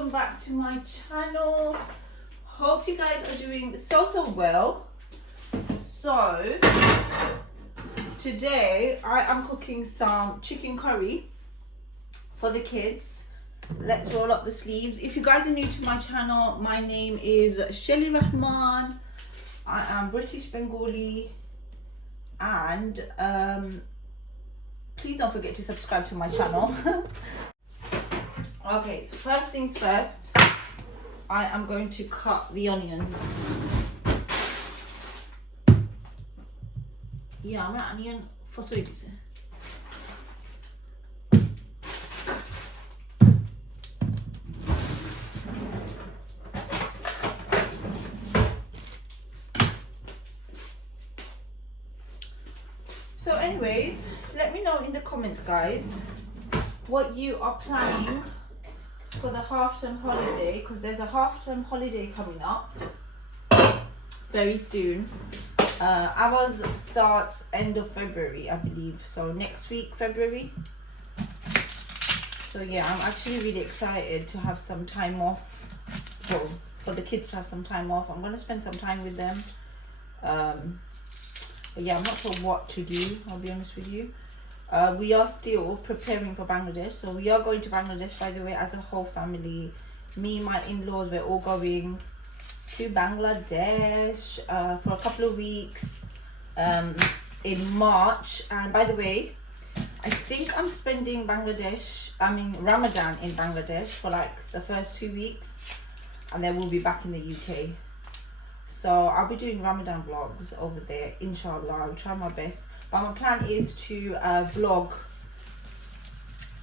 welcome back to my channel. Hope you guys are doing so well. So today I am cooking some chicken curry for the kids. Let's roll up the sleeves. If you guys are new to my channel, my name is Sheley Rahman. I am British Bengali, and please don't forget to subscribe to my channel. Okay, so first things first, I am going to cut the onions. Yeah, I'm an onion for sweet. So anyways, let me know in the comments, guys, what you are planning for the half-term holiday, because there's a half-term holiday coming up very soon. Ours starts end of February, I believe, so next week, February. So yeah, I'm actually really excited to have some time off, well, for the kids to have some time off. I'm going to spend some time with them. But yeah, I'm not sure what to do, I'll be honest with you. We are still preparing for Bangladesh. So we are going to Bangladesh, by the way, as a whole family. Me and my in-laws, we're all going to Bangladesh for a couple of weeks in March. And by the way, I think I'm spending Ramadan in Bangladesh for like the first 2 weeks. And then we'll be back in the UK. So I'll be doing Ramadan vlogs over there, inshallah. I'll try my best. But my plan is to vlog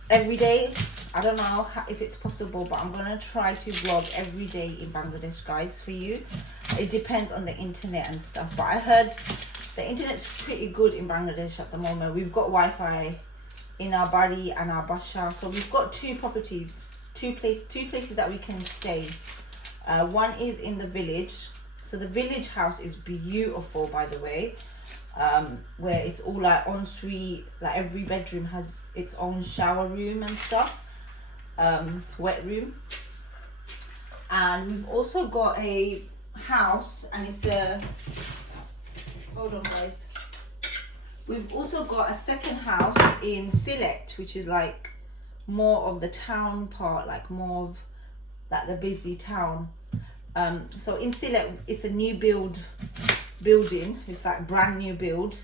every day. I don't know if it's possible, but I'm going to try to vlog every day in Bangladesh, guys, for you. It depends on the internet and stuff. But I heard the internet's pretty good in Bangladesh at the moment. We've got Wi-Fi in our bari and our basha. So we've got two properties, two places that we can stay. One is in the village. So the village house is beautiful, by the way. Where it's all like ensuite, like every bedroom has its own shower room and stuff, wet room. And we've also got a house, and it's a, hold on guys, we've also got a second house in Sylhet, which is like more of the town part, like more of like the busy town. So in Sylhet, it's a new building. It's like brand new build.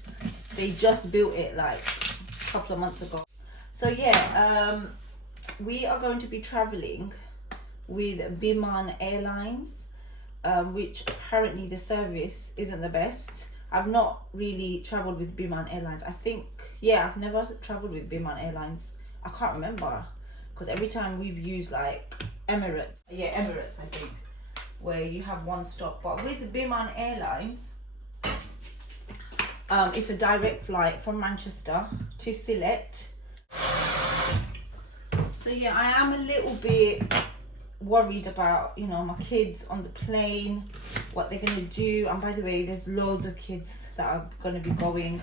They just built it like a couple of months ago. So yeah, we are going to be traveling with Biman Airlines, which apparently the service isn't the best. I've not really traveled with Biman Airlines. I think, yeah, I've never traveled with Biman Airlines. I can't remember, because every time we've used like Emirates. Yeah, Emirates, I think, where you have one stop. But with Biman Airlines, it's a direct flight from Manchester to Sylhet. So yeah, I am a little bit worried about, you know, my kids on the plane, what they're going to do. And by the way, there's loads of kids that are going to be going.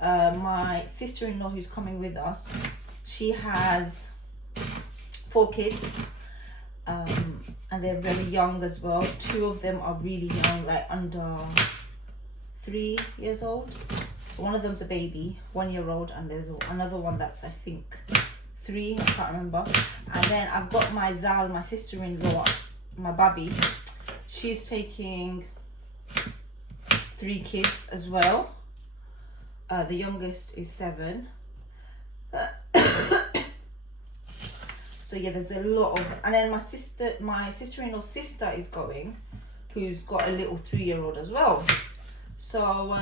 My sister-in-law who's coming with us, she has 4 kids. And they're very young as well. 2 of them are really young, like under 3 years old. So one of them's a baby, 1-year-old, and there's another one that's, I think, 3, I can't remember. And then I've got my Zal, my sister-in-law, my baby. She's taking 3 kids as well. The youngest is 7. So yeah, there's a lot of, and then my sister-in-law's sister is going, who's got a little 3-year-old as well. So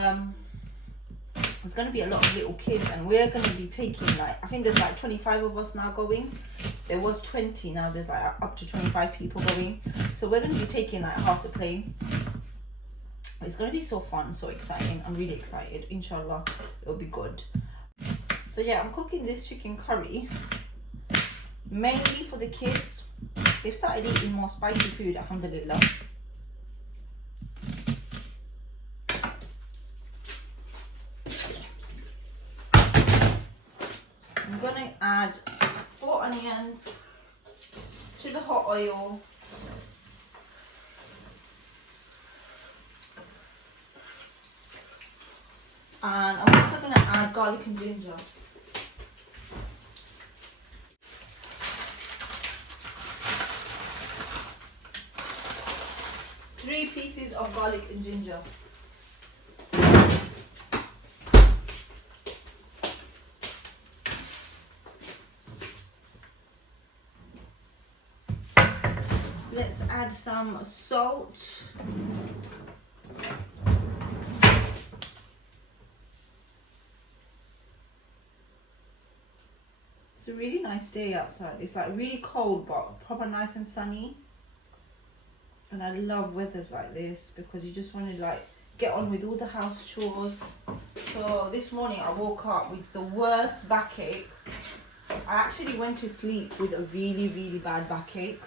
there's going to be a lot of little kids, and we're going to be taking like, I think there's like 25 of us now going. There was 20, now there's like up to 25 people going. So we're going to be taking like half the plane. It's going to be so fun, so exciting. I'm really excited. Inshallah, it'll be good. So yeah, I'm cooking this chicken curry mainly for the kids. They've started eating more spicy food, alhamdulillah. I'm gonna add 4 onions, to the hot oil. And I'm also going to add garlic and ginger. Three pieces of garlic and ginger. Let's add some salt. It's a really nice day outside. It's like really cold but proper nice and sunny. And I love weathers like this because you just want to like get on with all the house chores. So this morning I woke up with the worst backache. I actually went to sleep with a really bad backache.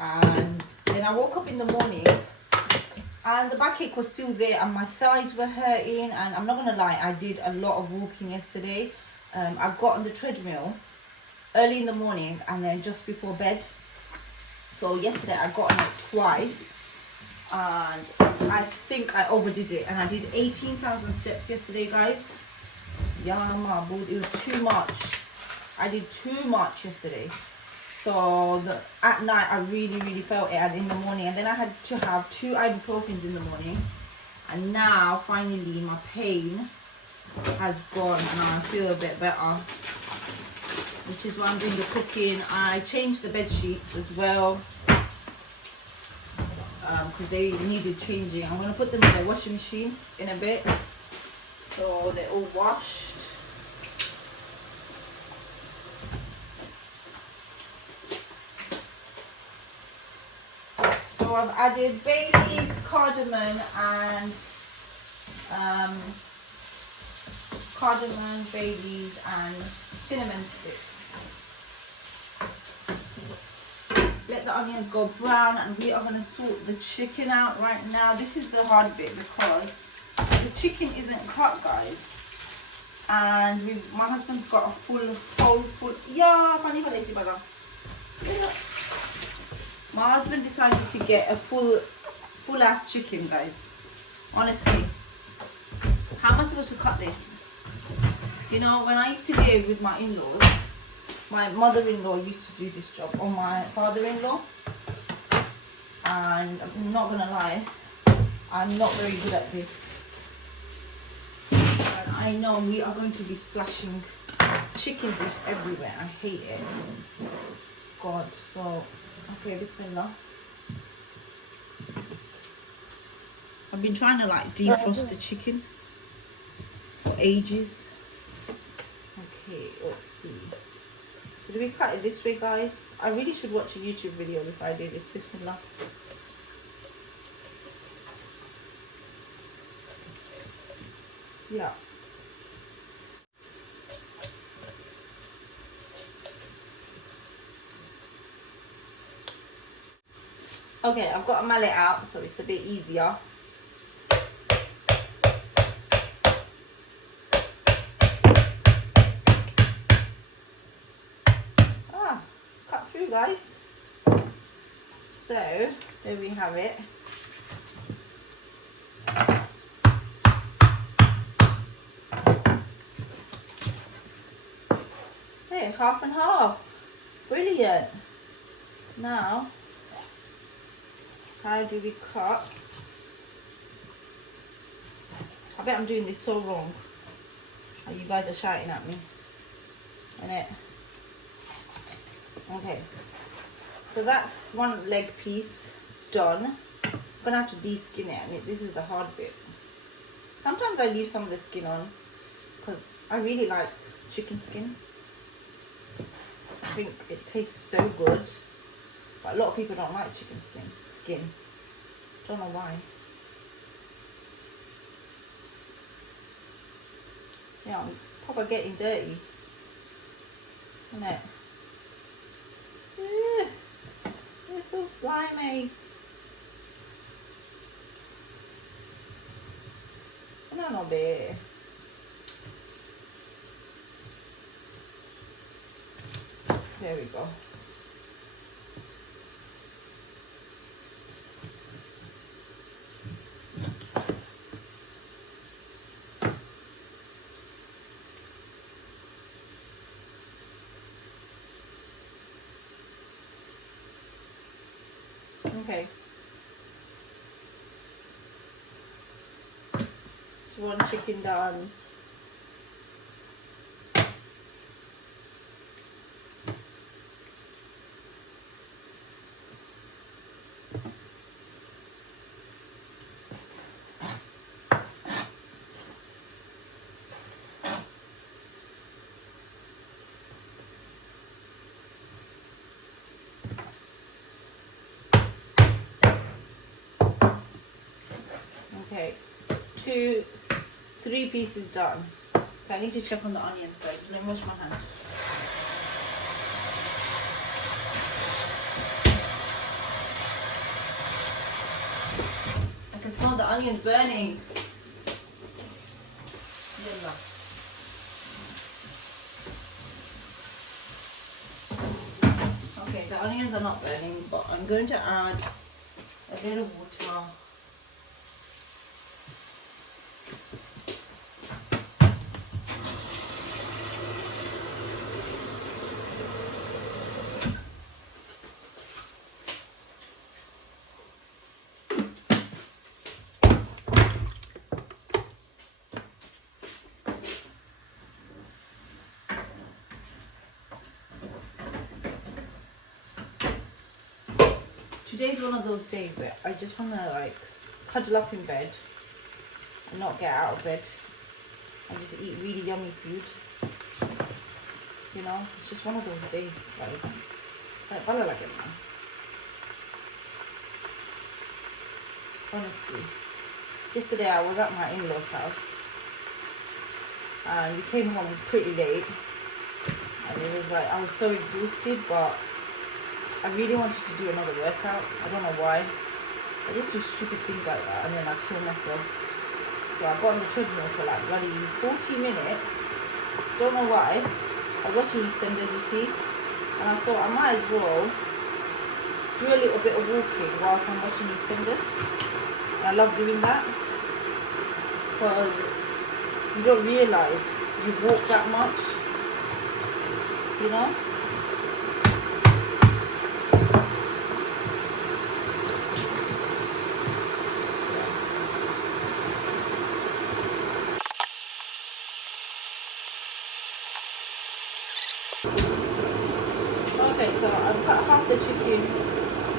And then I woke up in the morning and the backache was still there and my thighs were hurting, and I'm not gonna lie, I did a lot of walking yesterday. I got on the treadmill early in the morning and then just before bed. So yesterday I got on it twice and I think I overdid it, and I did 18,000 steps yesterday, guys. Yeah, my boy, it was too much. I did too much yesterday. So at night I really felt it, and in the morning, and then I had to have 2 ibuprofens in the morning, and now finally my pain has gone and I feel a bit better, which is why I'm doing the cooking. I changed the bed sheets as well because they needed changing. I'm going to put them in the washing machine in a bit so they're all washed. So I've added bay leaves, cardamom and bay leaves and cinnamon sticks. Let the onions go brown, and we are going to sort the chicken out right now. This is the hard bit because the chicken isn't cut, guys. And my husband's got a full. Yeah, funny for lazy bugger. My husband decided to get a full ass chicken, guys. Honestly, how am I supposed to cut this? You know, when I used to live with my in-laws, my mother-in-law used to do this job, or my father-in-law, and I'm not gonna lie, I'm not very good at this. And I know we are going to be splashing chicken juice everywhere. I hate it. God, so okay, bismillah. I've been trying to like defrost the chicken for ages. Okay, let's see. So do we cut it this way, guys? I really should watch a YouTube video if I do this. Bismillah. Yeah. Okay, I've got a mallet out, so it's a bit easier. It's cut through, guys. So, there we have it. Hey, half and half. Brilliant. Now, how do we cut? I bet I'm doing this so wrong. Oh, you guys are shouting at me. Innit? Okay. So that's one leg piece done. I'm gonna have to de-skin it, and this is the hard bit. Sometimes I leave some of the skin on because I really like chicken skin. I think it tastes so good, but a lot of people don't like chicken skin. Don't know why. Yeah, I'm probably getting dirty, isn't it? They're so slimy. No, bad. There we go. Okay. So 1 chicken done. Okay, 3 pieces done. Okay, I need to check on the onions, guys. Let me wash my hand. I can smell the onions burning. Okay, the onions are not burning, but I'm going to add a little water. Today's one of those days where I just want to like cuddle up in bed and not get out of bed and just eat really yummy food. You know, it's just one of those days, guys. Like, I like it, man. Honestly. Yesterday I was at my in-laws' house and we came home pretty late and it was like, I was so exhausted, but I really wanted to do another workout. I don't know why. I just do stupid things like that and then I kill myself. So I got on the treadmill for like bloody 40 minutes. Don't know why. I was watching EastEnders, you see. And I thought I might as well do a little bit of walking whilst I'm watching EastEnders. And I love doing that. Because you don't realise you walk that much. You know? Okay, so I've cut half the chicken.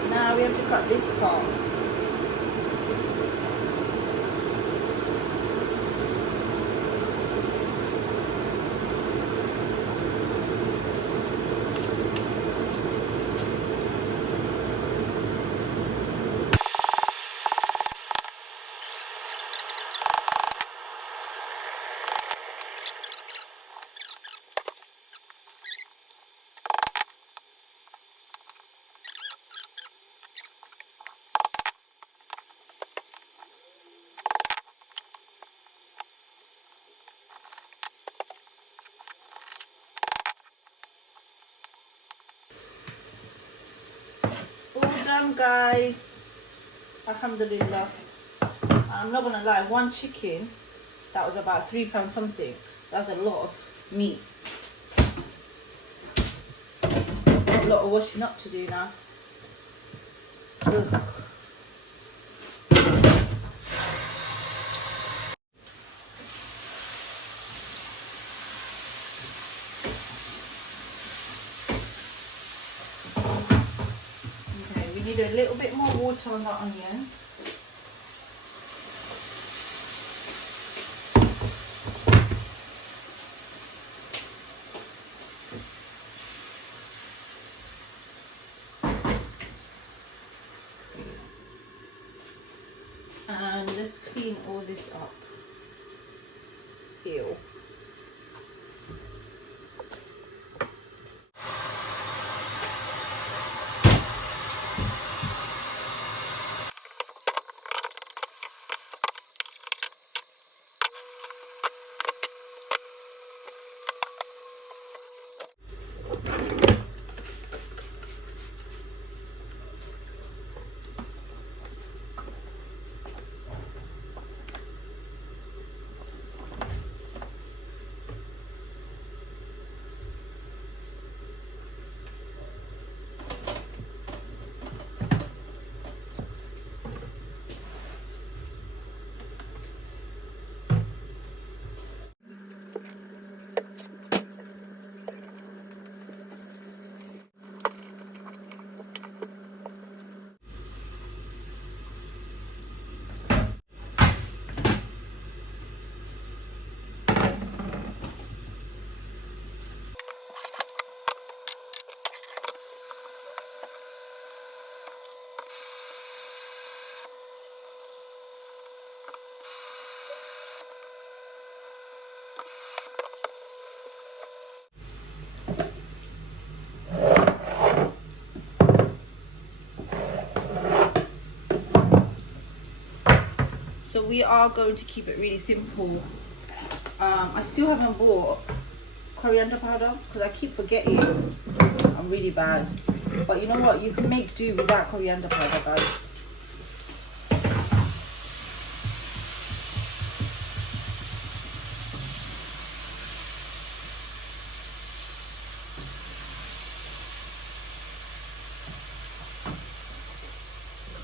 Now we have to cut this part. All done, guys. Alhamdulillah. I'm not gonna lie, 1 chicken that was about £3 something. That's a lot of meat. A lot of washing up to do now. Ugh. Need a little bit more water on the onions. And let's clean all this up. Ew. we are going to keep it really simple. I still haven't bought coriander powder because I keep forgetting. I'm really bad. But you know what? You can make do without coriander powder, guys.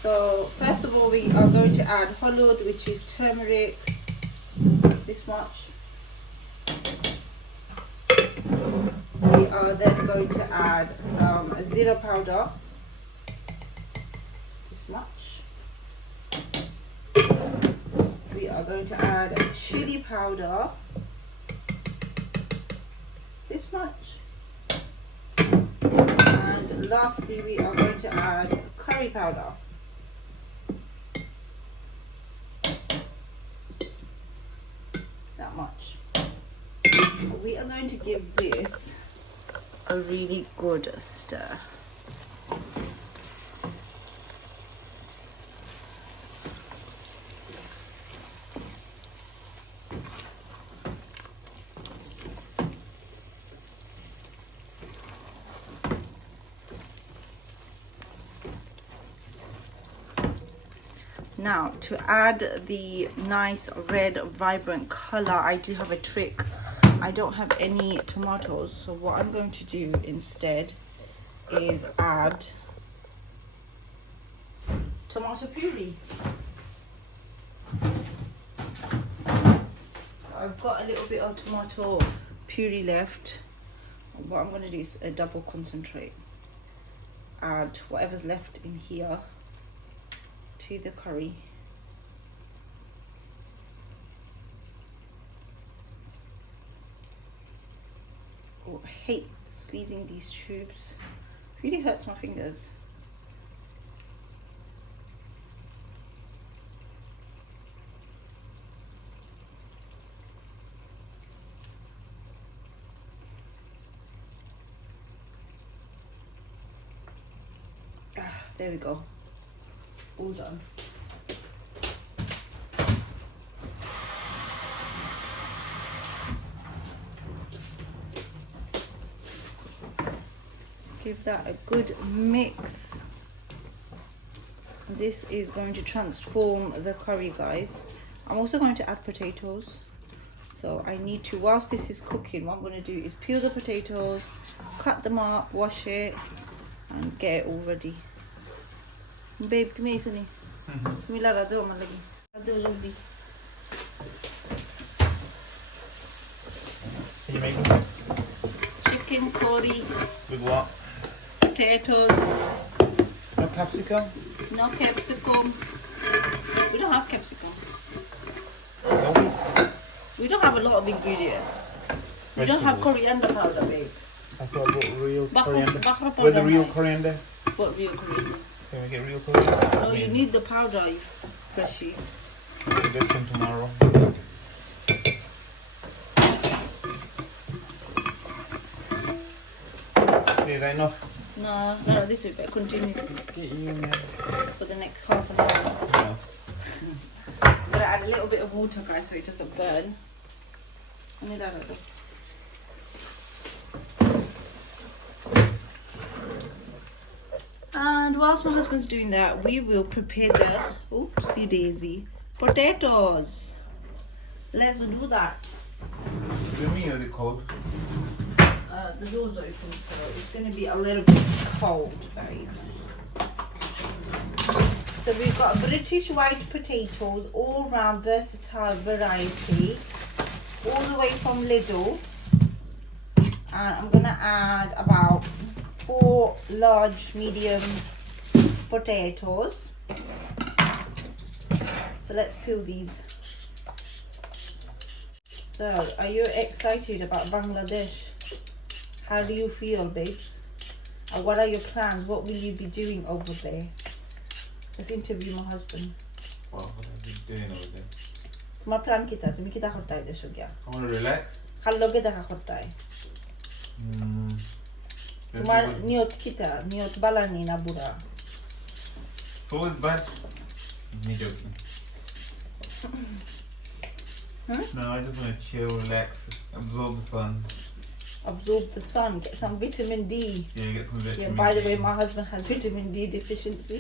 So first of all, we are going to add holod, which is turmeric, this much. We are then going to add some zira powder, this much. We are going to add chili powder, this much. And lastly, we are going to add curry powder. Much. We are going to give this a really good stir. Now, to add the nice red vibrant color, I do have a trick. I don't have any tomatoes, so what I'm going to do instead is add tomato puree. So I've got a little bit of tomato puree left. What I'm going to do is a double concentrate. Add whatever's left in here to the curry. Oh, I hate squeezing these tubes. It really hurts my fingers. There we go. All done. Let's give that a good mix. This is going to transform the curry, guys. I'm also going to add potatoes. So I need to, whilst this is cooking, what I'm going to do is peel the potatoes, cut them up, wash it, and get it all ready. Babe, give me Sunny. Give me Lara, do man lagi. Do jaldi. Can you make them? Chicken curry. With what? Potatoes. No capsicum? No capsicum. We don't have capsicum. No? We don't have a lot of ingredients. We don't have coriander powder, babe. I thought about real coriander. Bakra With the powder, real right? coriander? What real coriander? Can we get real coriander? No, you need the powder, you freshie. We'll get some tomorrow. Is that enough? No, not a little bit. Continue Get you in there. for the next half an hour. No. I'm gonna add a little bit of water, guys, so it doesn't burn. I need that. And whilst my husband's doing that, we will prepare the oopsie daisy potatoes. Let's do that. The me or the cold? The door's open, so it's going to be a little bit cold, babes. So we've got British white potatoes, all round versatile variety, all the way from Lidl. And I'm going to add about 4 large medium potatoes. So let's peel these. So are you excited about Bangladesh? How do you feel, babes? And what are your plans? What will you be doing over there? Let's interview my husband. What are you doing over there? My plan kita, tumi kita kortai desho kya? I want to relax. Hallo kita ka kortai. Tumar niot kita, niot balani na bura. Who is bad? Me joking. No, I just want to chill, relax, absorb the sun. Absorb the sun, get some vitamin D. Yeah, get some vitamin Yeah, by the D. way, my husband has vitamin D deficiency.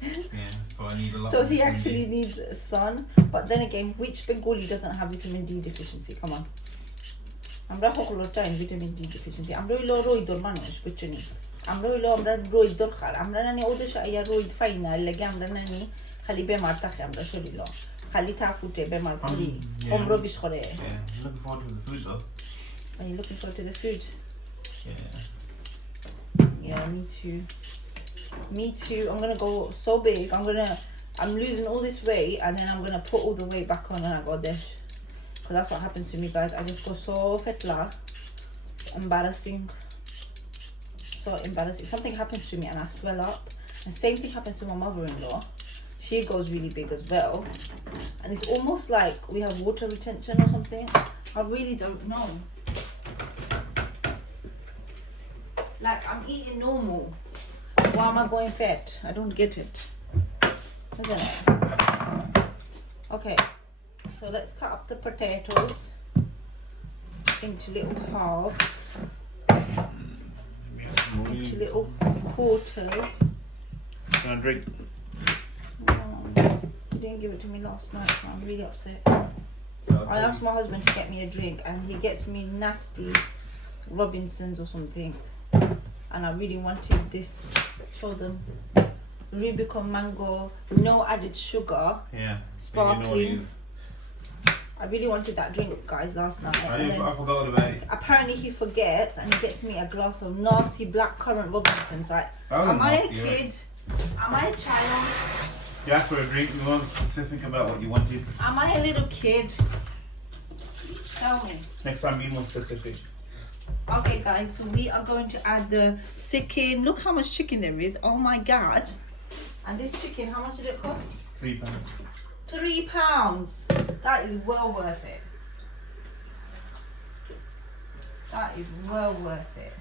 Yeah, so I need a lot So of he vitamin actually D. needs sun. But then again, which Bengali doesn't have vitamin D deficiency? Come on. আমরা সকলটাই vitamin D deficiency. আমরা হইলো রোদর মানুষ, বুঝছো নি? আমরা হইলো আমরা রোদ দরকার। আমরা নানি ওদের ইয়া রোদ পাই না, লাগে আমরা নানি খালি বেমার থাকে আমরা শরীরে। খালি তা ফুটে বেমার ফুরি। কম রবিশ করে। Yeah, looking forward to the food though. Are you looking forward to the food? Yeah. Yeah, me too. Me too. I'm gonna go so big. I'm losing all this weight and then I'm gonna put all the weight back on when I go dish. Because that's what happens to me, guys. I just go so fetla. Embarrassing. So embarrassing. Something happens to me and I swell up. And same thing happens to my mother-in-law. She goes really big as well. And it's almost like we have water retention or something. I really don't know. Like, I'm eating normal. Why am I going fat? I don't get it. Isn't it? Okay. So let's cut up the potatoes into little halves. Into little quarters. Can I drink? You didn't give it to me last night, so I'm really upset. No, I asked my husband to get me a drink and he gets me nasty Robinsons or something. And I really wanted this. Show them. Rubicon mango, no added sugar. Yeah. Sparkling. You know I really wanted that drink, guys, last night. I forgot about it. Apparently he forgets and he gets me a glass of nasty black currant Robinsons. Like, am I a kid? Am I a child? You asked for a drink, you weren't specific about what you wanted. Am I a little kid? Tell me. Next time be more specific. Okay, guys, so we are going to add the chicken. Look how much chicken there is. Oh my god. And this chicken, how much did it cost? £3. £3. That is well worth it. That is well worth it.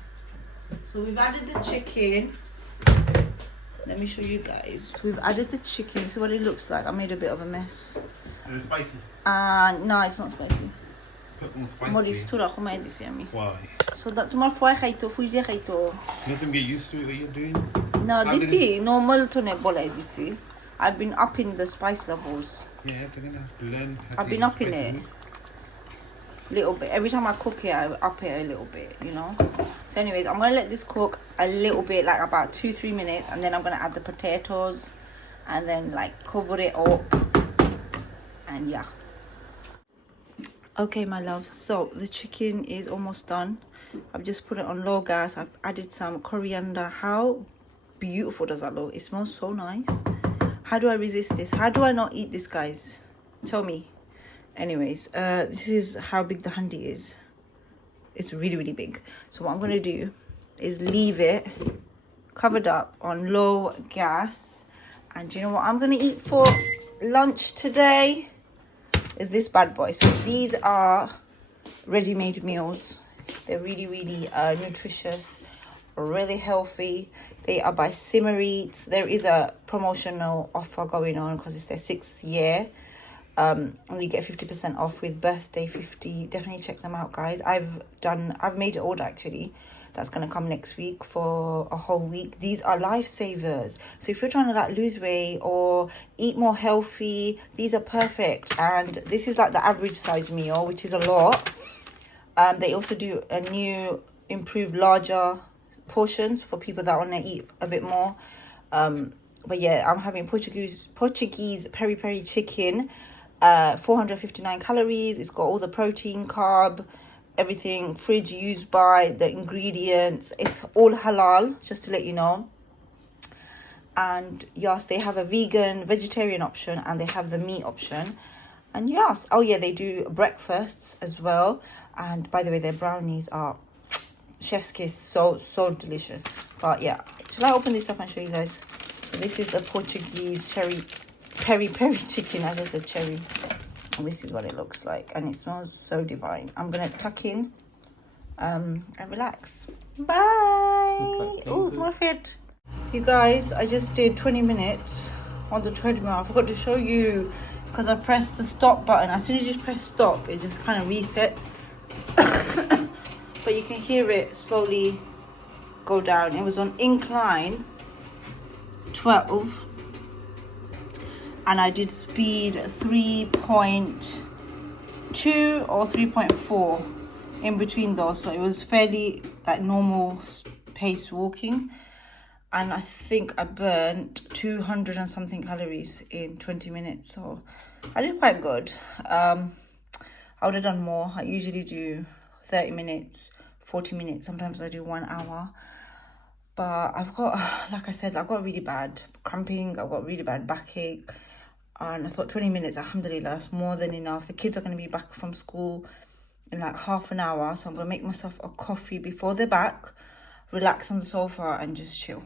So we've added the chicken. Let me show you guys. We've added the chicken. See what it looks like. I made a bit of a mess. Is it spicy? No, it's not spicy. Put more spicy. Maurice, tura khuma edisi ami. Why? So that tomorrow fry khaito, fuji khaito. Let them get used to it, what you're doing. No, this is normal to ne bola edisi. I've been upping the spice levels. Yeah, they're gonna have to learn how I've to been eat upping spicy it. food. Little bit. Every time I cook it, I up it a little bit, you know. So anyways, I'm gonna let this cook a little bit, like about 2-3 minutes, and then I'm gonna add the potatoes and then like cover it up, and yeah. Okay, my love, so the chicken is almost done. I've just put it on low gas. I've added some coriander. How beautiful does that look? It smells so nice. How do I resist this? How do I not eat this, guys? Tell me. Anyways, this is how big the handi is. It's really, really big. So what I'm gonna do is leave it covered up on low gas. And do you know what I'm gonna eat for lunch today? Is this bad boy. So these are ready-made meals. They're really, really nutritious, really healthy. They are by Simmer Eats. There is a promotional offer going on because it's their 6th year. And you get 50% off with birthday 50. Definitely check them out, guys. I've made an order actually. That's gonna come next week for a whole week. These are lifesavers. So if you're trying to like lose weight or eat more healthy, these are perfect. And this is like the average size meal, which is a lot. They also do a new improved larger portions for people that want to eat a bit more. But yeah, I'm having Portuguese peri peri chicken, 459 calories. It's got all the protein, carb, everything, fridge used by, the ingredients. It's all halal, just to let you know. And yes, they have a vegan, vegetarian option, and they have the meat option. And yes, oh yeah, they do breakfasts as well. And by the way, their brownies are chef's kiss, so delicious. But yeah, shall I open this up and show you guys? So this is the Portuguese peri peri chicken, as I said, cherry. And this is what it looks like, and it smells so divine. I'm gonna tuck in and relax. Bye. Oh, more fit. You guys, I just did 20 minutes on the treadmill. I forgot to show you. because I pressed the stop button. As soon as you press stop, it just kind of resets. But you can hear it slowly go down. It was on incline 12 and I did speed 3.2 or 3.4 in between those, so it was fairly like normal pace walking, and I think I burnt 200 and something calories in 20 minutes, so I did quite good. I would have done more. I usually do 30 minutes, 40 minutes, sometimes I do 1 hour. But I've got, like I said, I've got really bad cramping, I've got really bad backache. And I thought 20 minutes, alhamdulillah, that's more than enough. The kids are going to be back from school in like half an hour. So I'm going to make myself a coffee before they're back, relax on the sofa and just chill.